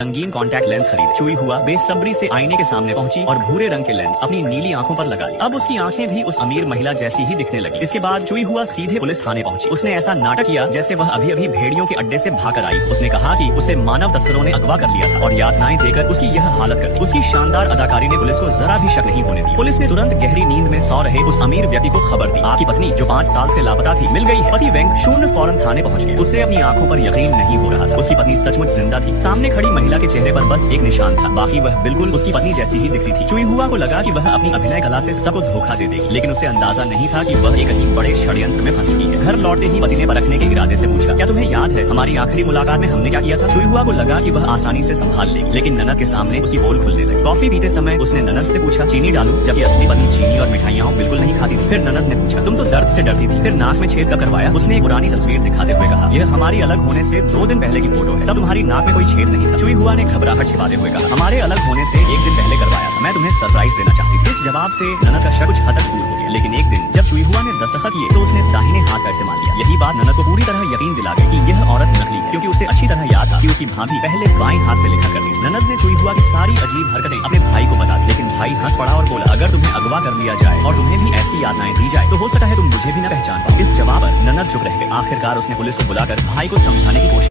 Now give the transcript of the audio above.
रंगीन contact lens खरीदे। चुई हुआ बेसब्री से आईने के सामने पहुंची और भूरे रंग के लेंस अपनी नीली आंखों पर लगा ली। अब उसकी आंखें भी उस अमीर महिला जैसी ही दिखने लगी। इसके बाद चुई हुआ सीधे पुलिस थाने पहुंची। उसने ऐसा नाटक किया जैसे वह अभी अभी भेड़ियों के अड्डे से भाग कर आई। उसने कहा कि उसे मानव तस्करों ने अगवा कर लिया था और यातनाएं देकर उसकी यह हालत कर दी। उसकी शानदार अदाकारी ने पुलिस को जरा भी शक नहीं होने दी। पुलिस ने तुरंत गहरी नींद में सौ रहे उस अमीर व्यक्ति को खबर दी। आपकी पत्नी जो 5 साल से लापता थी मिल गई है। पति वेंग शून्य फौरन थाने पहुंच गया। उसे अपनी आंखों पर यकीन नहीं हो रहा था। उसकी पत्नी सचमुच जिंदा थी। सामने खड़ी महिला के चेहरे पर बस एक निशान था, बाकी वह बिल्कुल उसकी पत्नी जैसी ही दिखती थी। चुई हुआ को लगा कि वह अपनी अभिनय कला से सबको धोखा दे देगी, लेकिन उसे अंदाजा नहीं था कि वह एक कहीं बड़े षड्यंत्र में फंस चुकी है। घर लौटते ही पति ने परखने के इरादे से पूछा, क्या तुम्हें याद है हमारी आखिरी मुलाकात में हमने क्या किया था? चुई हुआ को लगा कि वह आसानी से संभाल लेगी, लेकिन ननद के सामने उसकी पोल खुलने लगी। कॉफी पीते समय उसने ननद से पूछा, चीनी डालूं? जबकि असली पत्नी चीनी और मिठाइयाँ बिल्कुल नहीं खाती। फिर ननद ने पूछा, तुम तो दर्द से डरती थी, फिर नाक में छेद कब करवाया? उसने एक पुरानी तस्वीर दिखाते हुए कहा, यह हमारी अलग होने से 2 दिन पहले की फोटो है, तब तुम्हारी नाक में कोई छेद नहीं था। चुई हुआ ने घबराहट छिपाते हुए कहा, हमारे अलग होने से 1 दिन पहले करवाया था, मैं तुम्हें सरप्राइज देना चाहती थी। इस जवाब से ननद का शक कुछ हद तक दूर हो गया, लेकिन एक दिन जब चुई हुआ ने दस्तखत किए तो उसने दाहिने हाथ का इस्तेमाल किया। यही बात ननद को पूरी तरह यकीन दिला गई कि यह औरत नकली है, क्योंकि उसे अच्छी तरह याद था कि उसकी भाभी पहले बाएं हाथ से लिखा करती थी। ननद ने चुई हुआ की सारी अजीब हरकतें अपने भाई को बता दी, लेकिन भाई हंस पड़ा और बोला, अगर तुम्हें अगवा कर लिया जाए और तुम्हें भी ऐसी यातनाएं दी जाए तो हो सकता है तुम मुझे भी न पहचान पाओ। इस जवाब पर ननद चुप रह गई। आखिरकार उसने पुलिस को बुलाकर भाई को समझाने की कोशिश